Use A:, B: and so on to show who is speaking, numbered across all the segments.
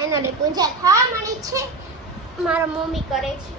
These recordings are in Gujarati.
A: ફાઇનલી પૂજા થવા મળી છે. મારા મમ્મી કરે છે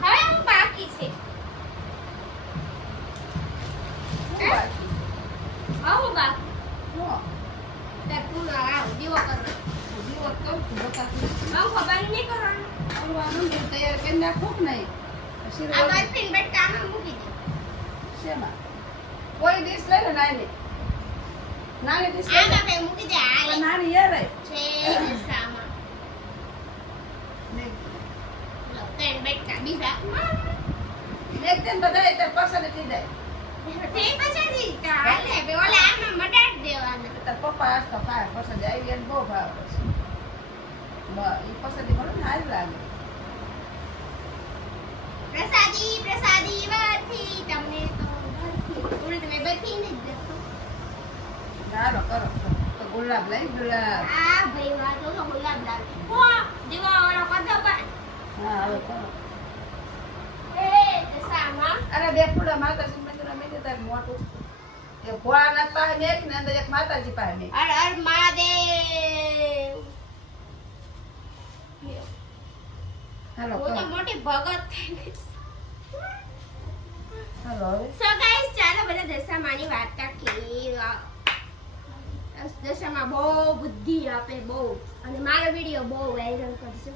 A: હવે હું બાકી છે હા હું બાકી તે તું ના આવ દીવો કરવાનો હું ખબર નહીં કરવાનું આ મારી પિન બેટ કામ મૂકી દે
B: કોઈ ડીશ લઈ ને નાની નાની ડીશ લઈ
A: આમાં બે મૂકી દે આ લે.
B: નાની યાર
A: છે દશામાં લો પેન બેટ કા બીજા
B: એક બધા એટલે પસંદ થઈ જાય.
A: તે પછી દી હાલે બે ઓલા આમાં મડાડ દેવાના.
B: તાર પપ્પા આજ તો ખાય પસંદ આવી એને બહુ ભાવે પછી. બસ પસંદ ઘણું ને લાગે.
A: પ્રસાદી પ્રસાદી વાથી તમને તો બધી ને
B: ચાલો કરો તો ગુલાબ લઈ ગુલાબ.
A: આ ભાઈ તો ગુલાબ લાગે. દીવા કદો
B: હા હવે કરો. બે ફૂડા માતાજી મંદિર મેં તાર મોટું. એ ભોળાનાથ પાસે મેક ને અંદર એક માતાજી પાસે મેક
A: હર હર મહાદેવ!
B: હાલો
A: હું તો મોટી ભગત થઈ ગઈ.
B: હાલો
A: સો ગાઈસ ચાલો બધા દશામાની વાર્તા કે દશામાં બહુ બુદ્ધિ આપે બહુ. અને મારો વીડિયો બહુ વાયરલ કરશે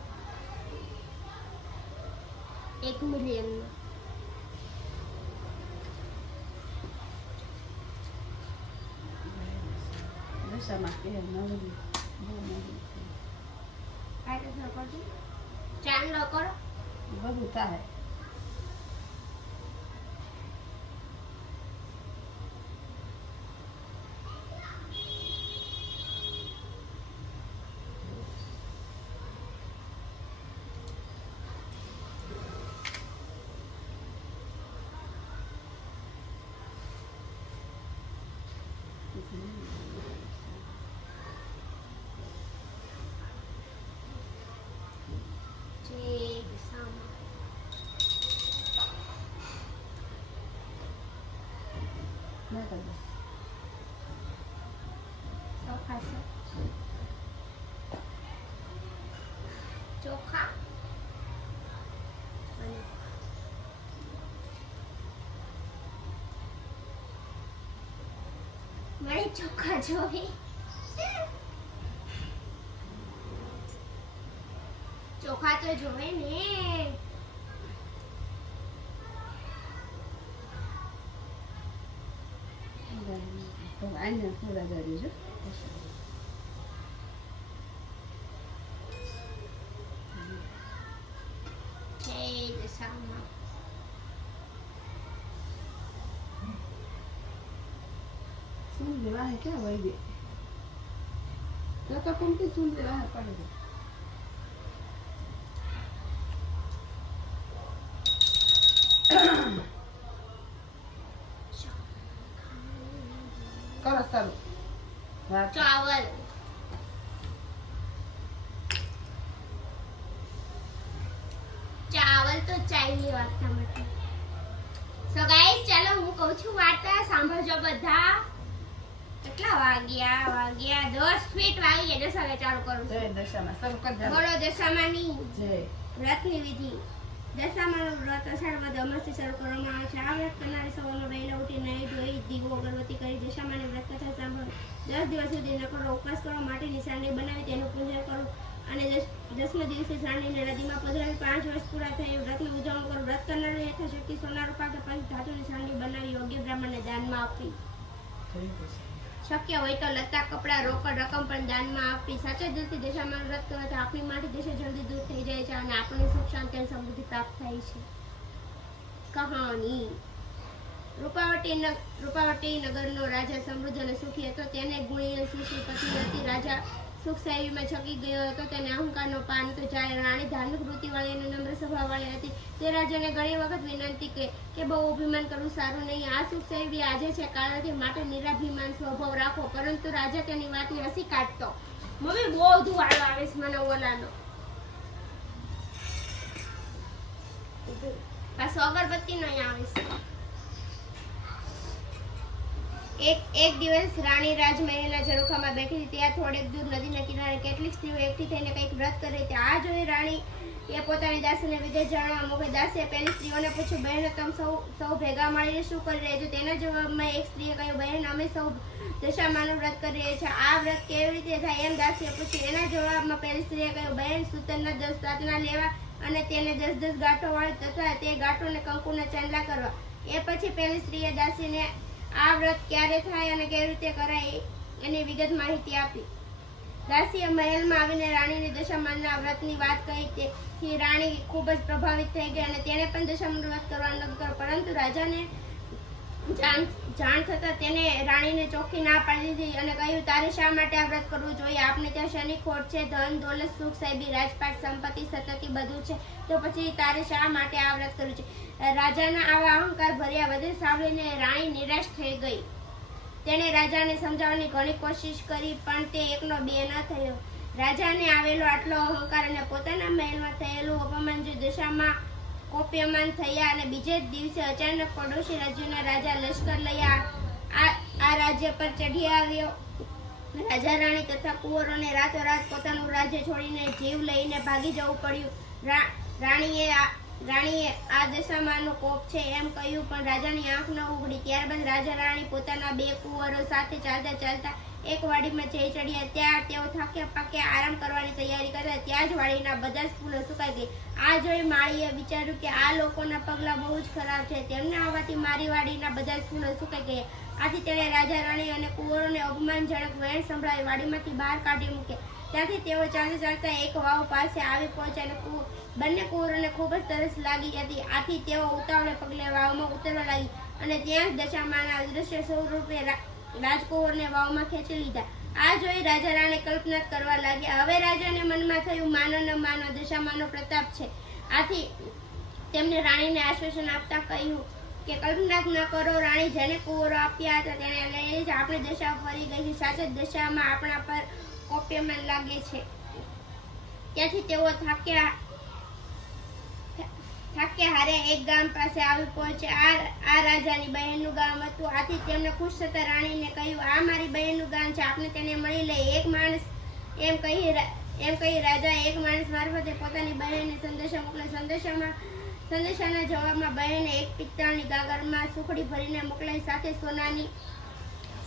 A: એક મિલિયન
B: દશામાં કે નવરી બહુ નવરી
A: ચાંદલો કરો
B: બધું થાય
A: જે દશામાં
B: ના કરજો
A: ચોખા અને મારે ચોખા જોઈ ચોખા તો જોવે ને
B: તો આને થોડા દરી જો સુન દેવા હે ક્યાં વહી ગઈ તો તો કમતી સુન દેવા હે પડી ગઈ કરો સારું વાત
A: ચાવલ તો ચાઈની વાર્તા માટે સો ગાઈસ ચાલો હું કહું છું વાર્તા સાંભળજો બધા. કેટલા વાગ્યા? વાગ્યા દસ મિનિટ વાગી દસ વાગે ચાલુ કરું
B: દશામાં. શરૂ કરી
A: દશામાં ની
B: જય.
A: વ્રતની વિધિ. દશામાનું વ્રત અષાઢ વદ અમાસથી શરૂ કરવામાં આવે છે. આ વ્રત કરનારી સવારનો વહેલા ઉઠી નહીં ધોઈ, દીવો, અગરબત્તી કરી દશામાની વ્રત કથા સાંભળો. દસ દિવસ સુધી નકરો ઉપવાસ કરવા માટે સાંડી બનાવી તેનું પૂજન કરો અને દસ- દસમા દિવસે સાંડીને નદીમાં પધરાવી પાંચ વર્ષ પૂરા થયું વ્રતની ઉજવણી કરો. વ્રત કરનાર યથાશક્તિ સોના રૂપા કે ધાતુની સાંડી બનાવી યોગ્ય બ્રાહ્મણને દાનમાં આપવી. શક્ય હોય તો લત્તા કપડાં રોકડ રકમ પણ દાનમાં આપવી. સાચા દિલથી દેશામાં વ્રત કરવાથી આપણી માટે દેશે જલ્દી દૂર થઈ જાય છે અને આપણને સુખ, શાંતિ અને સમૃદ્ધિ પ્રાપ્ત થાય છે. કહાની રૂપાવટી રૂપાવટી નગરનો રાજા સમૃદ્ધ અને સુખી હતો. તેને ગુણી સુશીલ પત્ની હતી. રાજા સુખ સેવીમાં છકી ગયો હતો. તેને અહંકારનો પાન તો જ્યારે રાણી ધાર્મિક વૃત્તિવાળી અને નમ્ર સ્વભાવવાળી હતી, તે રાજાને ઘણી વખત વિનંતી કે કે બહુ અભિમાન કરવું સારું નહીં. આ સુખ સેવી આજે છે કાલથી માટે નિરાભિમાન સ્વભાવ રાખો, પરંતુ રાજા તેની વાતને હસી કાઢતો. મમ્મી, બહુ ધુવાળો આવે છે મને ઓલાનો. પાછો અગરબત્તી નહીં આવે છે એક એક દિવસ રાણી રાજમહેલના ઝરૂખામાં બેઠી હતી. ત્યાં થોડેક દૂર નદીના કિનારે કેટલીક સ્ત્રીઓ એકઠી થઈને કંઈક વ્રત કરી હતી. આ જોઈ રાણી એ પોતાની દાસીને વિધે જાણવા મોકલી. દાસીએ પેલી સ્ત્રીઓને પૂછ્યું, બહેનો, તમે સૌ સૌ ભેગા મળીને શું કરી રહ્યા છો? તેના જવાબમાં એક સ્ત્રીએ કહ્યું, બહેન, અમે સૌ દશામાનું વ્રત કરી રહ્યા છીએ. આ વ્રત કેવી રીતે થાય? એમ દાસીએ પૂછ્યું. એના જવાબમાં પેલી સ્ત્રીએ કહ્યું, બહેન સૂતરના દસ દાંતના લેવા અને તેને દસ દસ ગાંઠો વાળી તથા તે ગાંઠોને કંકુના ચાંદલા કરવા. એ પછી પેલી સ્ત્રીએ દાસીને આ વ્રત ક્યારે થાય અને કેવી રીતે કરાય એની વિગત માહિતી આપી. દાસીએ મહેલમાં આવીને રાણીની દશામાનના વ્રતની વાત કહી તેથી રાણી ખૂબ જ પ્રભાવિત થઈ ગઈ અને તેણે પણ દશામાન વ્રત કરવાનું નક્કી કર્યું. પરંતુ રાજાને જાણ જાણ થતાં તેને રાણીને ચોખ્ખી ના પાડી દીધી અને કહ્યું, તારે શા માટે આ વ્રત કરવું જોઈએ? આપને ત્યાં શનિ ખોટ છે, ધન, દોલત, સુખ, સાહેબી, રાજપાટ, સંપત્તિ બધું છે. તો પછી તારે શા માટે આ વ્રત કર્યું છે? રાજાના આવા અહંકાર ભર્યા વધે સાંભળીને રાણી નિરાશ થઈ ગઈ. તેણે રાજાને સમજાવવાની ઘણી કોશિશ કરી, પણ તે એકનો બે ન થયો. રાજાને આવેલો આટલો અહંકાર અને પોતાના મહેલમાં થયેલું અપમાન જે દશામાં કોપ્યમાન થયા અને બીજે દિવસે અચાનક પડોશી રાજ્યના રાજા લશ્કર લઈ આ રાજ્ય પર ચઢી આવ્યો. રાજા રાણી તથા કુંવરોને રાતોરાત પોતાનું રાજ્ય છોડીને જીવ લઈને ભાગી જવું પડ્યું. રાણીએ રાણીએ આ દશામાંનો કોપ છે એમ કહ્યું, પણ રાજાની આંખ ન ઉગડી ત્યારબાદ રાજા રાણી પોતાના બે કુંવરો સાથે ચાલતા ચાલતા એક વાડીમાં જઈ ચડ્યા, ત્યાં તેઓ થાક્યા પાકે આરામ કરવાની તૈયારી કરતા ત્યાં જ વાડીના બધા જ ફૂલો સુકાઈ ગઈ. આ જોઈ માળીએ વિચાર્યું કે આ લોકોના પગલા બહુ જ ખરાબ છે. તેમને આવવાથી મારી વાડીના બધા જ ફૂલો સુકાઈ ગયા. આથી તેણે રાજા રાણી અને કુંવરોને અપમાનજનક વેણ સંભળાવી વાડીમાંથી બહાર કાઢી મૂક્યા. ત્યાંથી તેઓ ચાલતા ચાલતા એક વાવ પાસે આવી પહોંચ્યા અને બંને કુંવરોને ખૂબ જ તરસ લાગી હતી. આથી તેઓ ઉતાવળે પગલે વાવમાં ઉતરવા લાગી અને ત્યાં જ દશામાના અદૃશ્ય સ્વરૂપે રાજકુંવરને વાવમાં ખેંચી લીધા. આ જોઈ રાજા રાણી કલ્પના કરવા લાગ્યા હવે રાજાને મનમાં થયું, માનો ન માનો, દશામાનો પ્રતાપ છે. આથી તેમને રાણીને આશ્વાસન આપતા કહ્યું કે, કલ્પના ન કરો, રાણી જેને કુંવરો આપ્યા હતા તેને લઈ જ આપણી દશા ફરી ગઈ. છે સાચે દશામાં આપણા પર કોપ્યમાન લાગે છે. ત્યાંથી તેઓ થાક્યા. થાક્યા હારે એક ગામ પાસે આવી પહોંચ્યા. આ આ રાજાની બહેનનું ગામ હતું. આથી તેમને ખુશ થતા રાણીને કહ્યું, આ મારી બહેનનું ગામ છે. આપણે તેને મળી લઈએ એક માણસ એમ કહી એમ કહી રાજા એક માણસ મારફતે પોતાની બહેનને સંદેશા મોકલે. સંદેશામાં સંદેશાના જવાબમાં બહેને એક પિત્તળની ગાગરમાં સુખડી ભરીને મોકલાઈ, સાથે સોનાની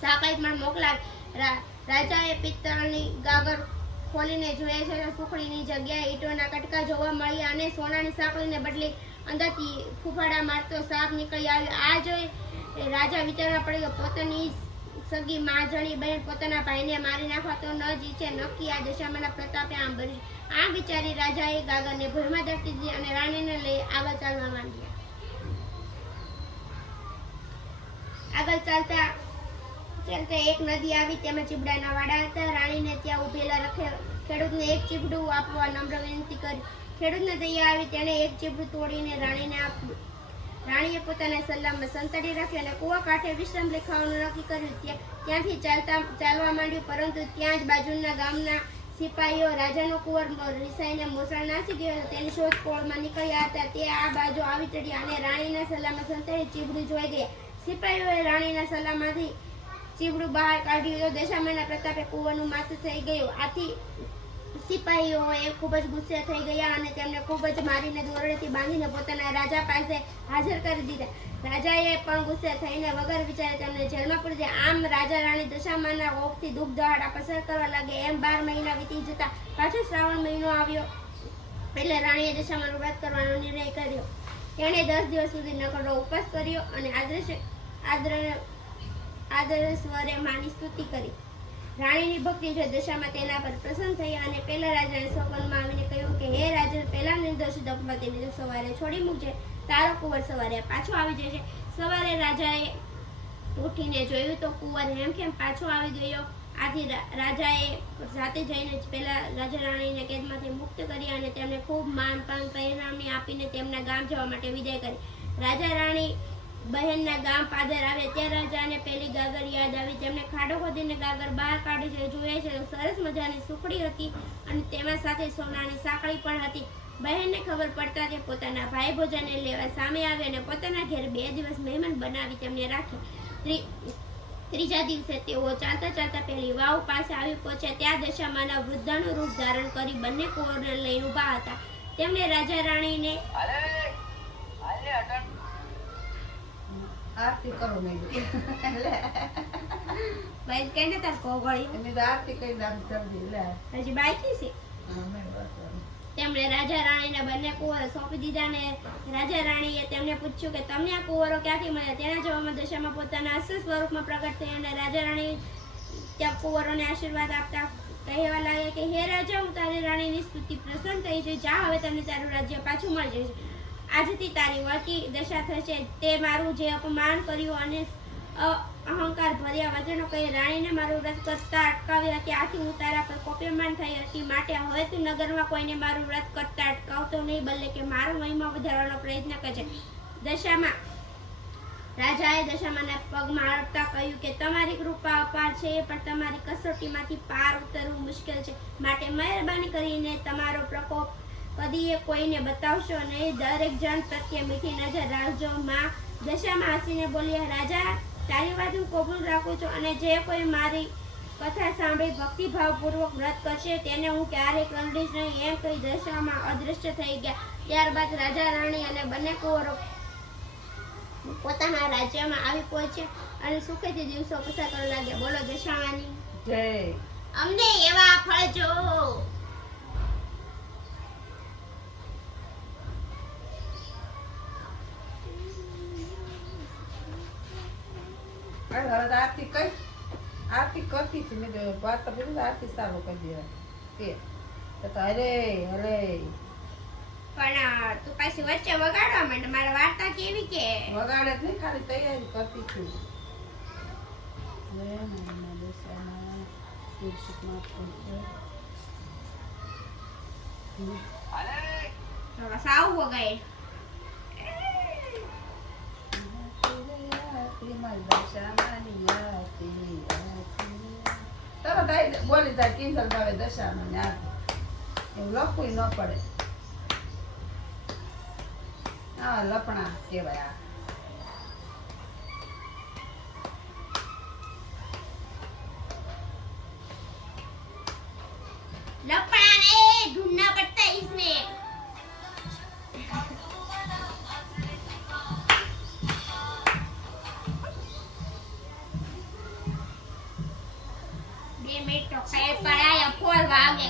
A: સાકાઈ પણ મોકલાવી રાજાએ પિત્તળની ગાગર ખોલીને જોઈએ છે તો સુખડીની જગ્યાએ ઈંટોના કટકા જોવા મળ્યા અને સોનાની સાંકળીને બદલે અંદરથી ફૂફાડા મારતો સાપ નીકળી આવ્યો. આ જોઈ રાજા વિચારવા પડ્યો, પોતાની સગી માજણી બહેન પોતાના ભાઈને મારી નાખવા તો ન જ ઈચ્છે નક્કી આ દશામાના પ્રતાપે આમ બની આમ વિચારી રાજાએ ગાગરને ભૂલમાં ધરતી દીધી અને રાણીને લઈ આગળ ચાલવા માંડ્યા. આગળ ચાલતા ચાલતા એક નદી આવી તેમાં ચીબડાના વાડા હતા. રાણીને ત્યાં ઉભેલા રખે ખેડૂતને એક ચીબડું આપવા નમ્ર વિનંતી કરી. ખેડૂતને દયા આવી તેણે એક ચીબડું તોડીને રાણીને આપ્યું રાણીએ પોતાના સલામમાં સંતાડી રાખી અને કુવા કાંઠે વિશ્રામ લેખાવાનું નક્કી કર્યું. ત્યાં, ત્યાંથી ચાલતા, ચાલવા માંડ્યું, પરંતુ ત્યાં જ બાજુના ગામના સિપાહીઓ રાજાનો કુંવર રિસાઈને મોસાળ નાસી ગયો તેની શોધખોળમાં નીકળ્યા હતા. તે આ બાજુ આવી ચડ્યા અને રાણીના સલામાં સંતાડી ચીબડું જોઈ ગયા. સિપાહીઓએ રાણીના સલામાંથી ચીબડું બહાર કાઢ્યું દશામાના પ્રતાપે કુંવરનું માથું થઈ ગયું. આથી સિપાહીઓ એ ખૂબ જ ગુસ્સે થઈ ગયા અને તેમને ખૂબ જ મારીને દોરડેથી બાંધીને પોતાના રાજા પાસે હાજર કરી દીધા. રાજાએ પણ ગુસ્સે થઈને વગર વિચારે તેમને જેલમાં પૂરી દીધા. આમ રાજા રાણી દશામાના કોપથી દુઃખ દહાડા પસાર કરવા લાગે એમ બાર મહિના વીતી જતા પાછો શ્રાવણ મહિનો આવ્યો. એટલે રાણીએ દશામાનો વ્રત કરવાનો નિર્ણય કર્યો. તેણે દસ દિવસ સુધી નકરો ઉપવાસ કર્યો અને આદર્શ આદર આદરેશ્વરે માની સ્તુતિ કરી. રાણીની ભક્તિ દશામાં તેના પર પ્રસન્ન થયા અને પેલા રાજાને સોગંદમાં આવીને કહ્યું કે, હે રાજા પેલા નિર્દોષ દંપતીને સવારે છોડી મૂકજે, તારો કુંવર સવારે પાછો આવી જશે. સવારે રાજાએ ઉઠીને જોયું તો કુંવર હેમખેમ પાછો આવી ગયો? આથી રાજાએ જાતે જઈને પેલા રાજા રાણીને કેદમાંથી મુક્ત કરી અને તેમને ખૂબ માન પાન પરિણામી આપીને તેમના ગામ જવા માટે વિદાય કરી. રાજા રાણી બહેનના ગામ પાદર આવે ત્યાં રાજાને પેલી ગાગર યાદ આવી. તેમણે ખાડો ખોદીને ગાગર બહાર કાઢી છે જોઈએ છે. સરસ મજાની સુખડી હતી અને તેમાં સાથે સોનાની સાંકળી પણ હતી. બહેનને ખબર પડતા તે પોતાના ભાઈ ભોજાને લેવા સામે આવે અને પોતાના ઘેર બે દિવસ મહેમાન બનાવી તેમને રાખી. ત્રીજા દિવસે તેઓ ચાલતા ચાલતા પેલી વાવ પાસે આવી પહોંચ્યા. ત્યાં દશામાના વૃદ્ધાનું રૂપ ધારણ કરી બંને કુંવરને લઈ ઊભા હતા. તેમણે રાજા રાણીને
B: આરતી કરો મેં એની તો આરતી કરી નાખ જલ્દી લે.
A: હજી બાકી છે. તેમણે રાજા રાણીને બંને કુંવરો સોંપી દીધા ને રાજા રાણીએ તેમને પૂછ્યું કે તમને આ કુંવરો ક્યાંથી મળ્યા? તેના જવાબમાં દશામાં પોતાના અસલ સ્વરૂપમાં પ્રગટ થઈ અને રાજા રાણી ત્યાં કુંવરોને આશીર્વાદ આપતા કહેવા લાગ્યા કે હે રાજા હું તારી રાણીની સ્તુતિ પ્રસન્ન થઈ છે. જા હવે તમને તારું રાજ્ય પાછું મળી જશે. આજથી તારી વળતી દશા થશે. તે મારું જે અપમાન કર્યું અને અહંકાર ભર્યા વચનો કહી રાણીને મારું વ્રત કરતા અટકાવી હતી. આથી હું તારા પર કોપ્યમાન થઈ હતી. માટે હવે તું નગરમાં કોઈને મારું વ્રત કરતા અટકાવતો નહીં, બદલે કે મારો મહિમા વધારવાનો પ્રયત્ન કરજે. દશામાં, રાજાએ દશામાના પગમાં અડતા કહ્યું કે તમારી કૃપા અપાર છે, પણ તમારી કસોટીમાંથી પાર ઉતરવું મુશ્કેલ છે. માટે મહેરબાની કરીને તમારો પ્રકોપ કદીએ કોઈને બતાવશો નહીં. દરેક જણ પ્રત્યે મીઠી નજર રાખજો. માં દશામાં હસીને બોલ્યા રાજા તારી વાત હું કબૂલ રાખું છું અને જે કોઈ મારી કથા સાંભળી ભક્તિભાવપૂર્વક વ્રત કરશે તેને હું ક્યારેય કંડીશ નહીં. એમ કહી દશામાં અદૃશ્ય થઈ ગયા. ત્યારબાદ રાજા રાણી અને બંને કુંવરો પોતાના રાજ્યમાં આવી પહોંચ્યા અને સુખેથી દિવસો પસાર કરવા લાગ્યા. બોલો દશામાની.
B: જય.
A: અમને એવા ફળજો.
B: હવે હવે આરતી કઈ આરતી કરતી હતી મેં વાત તો કીધું આરતી સારું કરી દે તે તો અરે અરે.
A: પણ તું પાછી વચ્ચે વગાડવા માંડ મારા વાર્તા કેવી કે?
B: વગાડે જ નહીં ખાલી તૈયારી કરતી
A: છું. સાવ વગાય
B: તરત બોલી જાય કિંજલ ભાવે દશામાં ને એવું લખવું ન પડે હા લપણા કહેવાય આ
A: ખાઈ પડાય ફોર વાગે.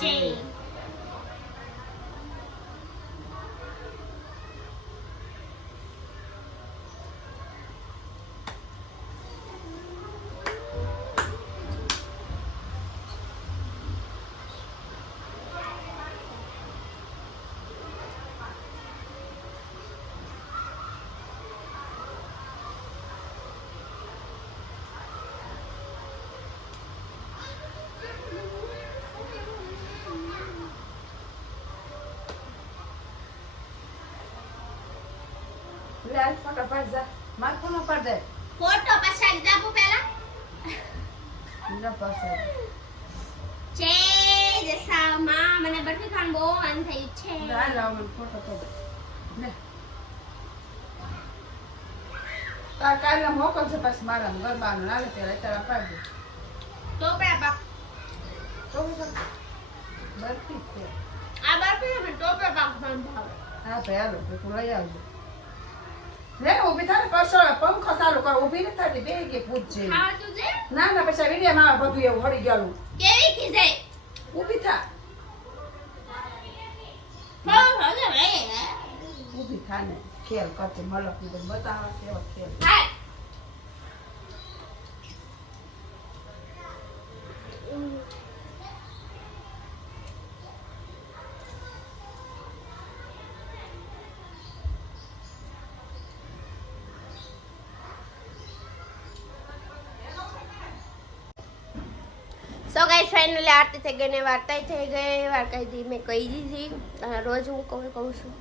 A: કેમ જય
B: પાડ જા માર ફોન પાડ દે
A: ફોટો પછાડી દાબુ પહેલા.
B: બીજા પાસે
A: જય દશામાં. મને બરફી ખાન બહુ મન થયું છે.
B: ના લાવ મને ફોટો તો ને તાર કાલે મોકલ છે પછી મારા ગરબાનું. નાલે ત્યારે અત્યારે પાડ દે
A: ટોપરા પાક
B: તો બરફી છે.
A: આ બરફી ને ટોપે પાક ભાવે
B: હા તો હાલો તો તું લઈ આવજો. લે ઊભી થાય ને પાછો પંખો ચાલુ કર ઊભી નથી થતી બે કે પૂછજે ના ના પછી વિડીયોમાં આવે બધું એવું હળી ગયેલું.
A: કેવી ખીજાય
B: ઊભી થા. ઊભી થા ને ખેલ કરતી મલક બતાવવા કેવો ખેલ
A: હાય સો ગાઈસ ફાઇનલી આરતી થઈ ગઈ ને વાર્તાય થઈ ગઈ વાર્તા મેં કહી દીધી. રોજ હું કહું કહું છું.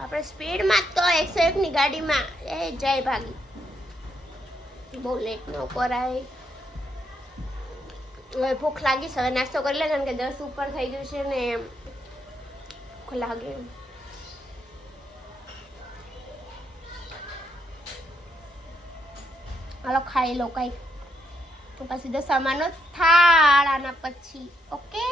A: આપણે સ્પીડમાં તો એકસો એકની ગાડીમાં, એ જાય ભાગી. બહુ લેટ ન કરાય હવે ભૂખ લાગી છે નાસ્તો કરી લે, કારણ કે દસ ઉપર થઈ ગયું છે ને ભૂખ લાગે. હાલો, ખાઈ લો, કઈ. તો પછી દશામાનો થાળ આના પછી ઓકે?